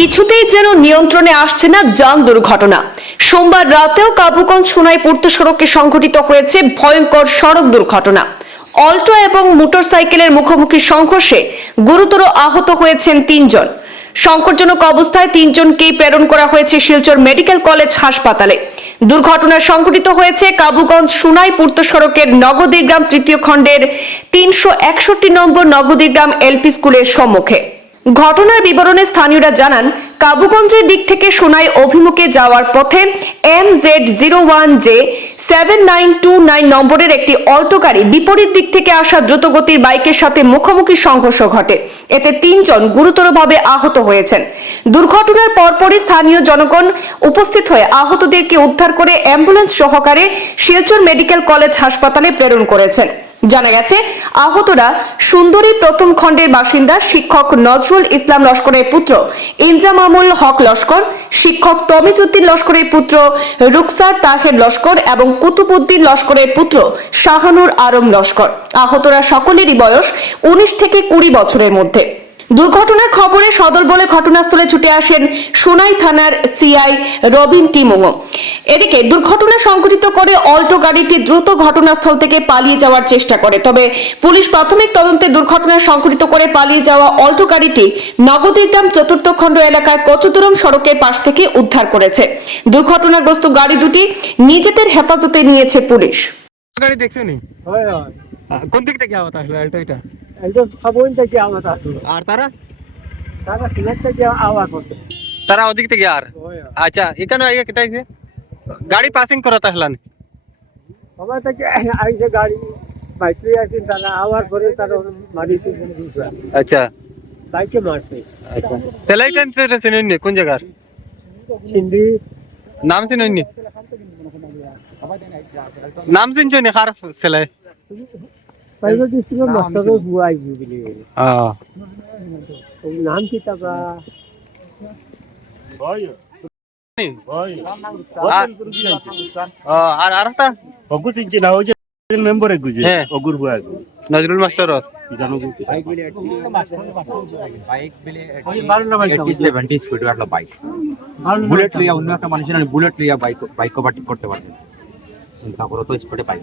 কিছুতেই যেন নিয়ন্ত্রণে আসছে না যান দুর্ঘটনা। সোমবার রাতেও কাবুগঞ্জ সোনাই পূর্ত সড়কে সংঘটিত হয়েছে ভয়ঙ্কর সড়ক দুর্ঘটনা। অল্টো এবং মোটরসাইকেলের মুখোমুখি সংঘর্ষে গুরুতর আহত হয়েছেন তিনজন। সংকটজনক অবস্থায় তিনজনকেই প্রেরণ করা হয়েছে শিলচর মেডিকেল কলেজ হাসপাতালে। দুর্ঘটনা সংঘটিত হয়েছে কাবুগঞ্জ সুনাই পূর্ত সড়কের নগদীগ্রাম তৃতীয় খণ্ডের তিনশো একষট্টি নম্বর নগদীগ্রাম এলপি স্কুলের সম্মুখে। ঘটনার বিবরণে স্থানীয়রা জানান, কাবুগঞ্জের দিক থেকে সোনাই অভিমুখে যাওয়ার পথে M Z zero one J seven nine two nine নম্বরের একটি অল্টো গাড়ি বিপরীত দিক থেকে আসা দ্রুতগতির বাইকের সাথে মুখোমুখি সংঘর্ষ ঘটে। এতে তিনজন গুরুতরভাবে আহত হয়েছেন। দুর্ঘটনার পরপরই স্থানীয় জনগণ উপস্থিত হয়ে আহতদেরকে উদ্ধার করে অ্যাম্বুলেন্স সহকারে শিলচর মেডিকেল কলেজ হাসপাতালে প্রেরণ করেছেন। জানা গেছে, আহতরা সুন্দরী প্রথম খণ্ডের বাসিন্দা শিক্ষক নজরুল ইসলাম লস্করের পুত্র ইনজামামুল হক লস্কর, শিক্ষক তমিজউদ্দিন লস্করের পুত্র রুকসার তাহের লস্কর এবং কুতুবুদ্দিন লস্করের পুত্র শাহানুর আরম লস্কর। আহতরা সকলেরই বয়স উনিশ থেকে কুড়ি বছরের মধ্যে। দুর্ঘটনার খবরে সদর বলে ঘটনাস্থলে ছুটে আসেন সোনাই থানার সিআই রবিন টিমুমো এদিকে দুর্ঘটনা সংঘটিত করে অল্টো গাড়িটি দ্রুত ঘটনাস্থল থেকে পালিয়ে যাওয়ার চেষ্টা করে। তবে পুলিশ প্রাথমিক তদন্তে দুর্ঘটনা সংঘটিত করে পালিয়ে যাওয়া অল্টো গাড়িটি নগদীগ্রাম চতুর্থ খণ্ড এলাকার কচুদরম সড়কের পাশ থেকে উদ্ধার করেছে। দুর্ঘটনাগ্রস্ত গাড়ি দুটি নিজেদের হেফাজতে নিয়েছে পুলিশ। গাড়ি হয় হয়। কোন দিক থেকে আওয়াজ আসলো অ্যাল্টো এটা একদম খাবন থেকে আওয়াজ আসলো আর তারা? তারা সিলেট থেকে আওয়াজ করছে। তারা ওদিক থেকে আর? আচ্ছা এখানে আইয়া কেটে আইছে গাড়ি পাসিং করা তাহলে। সবাই থেকে আইসে গাড়ি বাইকে আসেন তারা আওয়াজ করে তারা মারিছে। আচ্ছা। বাইকে মারছে। আচ্ছা। সেলাই টেন চিনেন নি? কোন জায়গার? সিন্ধি। নাম চিনেন নি? নাম চিনছো নি? কার সেলাই বুয়াই বুঝলি আহ নাম কি তারা আ- আর আর অগু চিনছি না ওই যে মেম্বারে গুজে। অগুর বুয়া নজরুল মাস্টার জানো গু এইটি সেভেন্টি স্পিড একটা বাইক বুলেট লিয়া অন্য একটা মানুষের বুলেট লিয়া বাইক বাইক ওভারটেক করতে পারবেন চিন্তা করো তো স্পিডে বাইক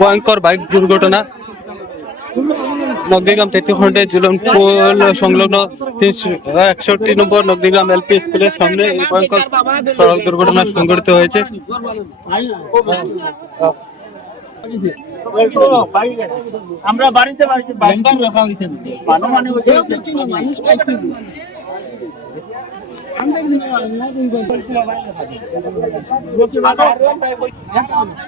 ভয়ঙ্কর বাইক দুর্ঘটনা। নগদিগ্রাম তৃতীয় খণ্ডে জুলন পোল সংলগ্ন তিনশো একষট্টি নম্বর নগদিগ্রাম এলপি স্কুলের সামনে এই ভয়ঙ্কর সড়ক দুর্ঘটনা সংঘটিত হয়েছে। আমরা বাড়িতে বাড়িতে বাইক রাখা হয়েছে। মানুষ মানে মানুষ